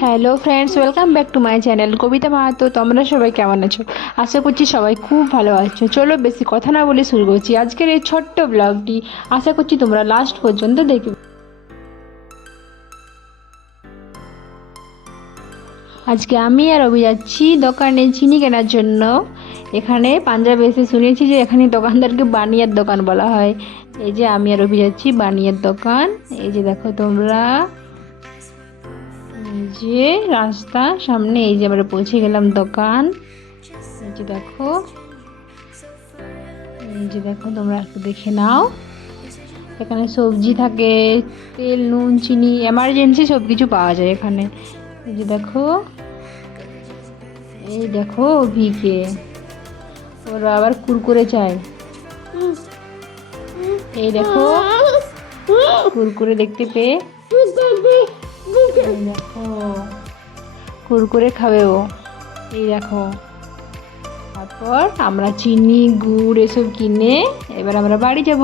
Hello friends welcome back to my channel Kabita Mahato তোমরা সবাই কেমন আছো? আশা করছি সবাই খুব ভালো আছো। চলো বেশি কথা না বলে শুরু করছি আজকের এই ছোট্ট ব্লগটি আশা করছি তোমরা লাস্ট পর্যন্ত দেখবে। আজকে আমি আর অভি যাচ্ছি দোকানে চিনি কেনার জন্য। এখানে পাঞ্জাবে এসে শুনেছি যে এখানে দোকানদারকে বানিয়ার দোকান বলা হয়। এই যে আমি আর অভি যাচ্ছি বানিয়ার দোকান। এই যে দেখো তোমরা। যে রাস্তা সামনে, এই যে আমরা পৌঁছে গেলাম দোকান। এই যে দেখো, এই যে দেখো, তোমরা একটু দেখে নাও। এখানে সবজি থাকে, তেল, নুন, চিনি এমার্জেন্সি সব কিছু পাওয়া যায় এখানে। এই যে দেখো, এই দেখো ভিকে ওর আবার কুরকুরে চাই এই দেখো, কুরকুরে দেখতে পেয়ে। দেখো। কুরকুরে খাবে ও। এই দেখো। তারপর আমরা চিনি, গুড় এসব কিনে এবার আমরা বাড়ি যাব।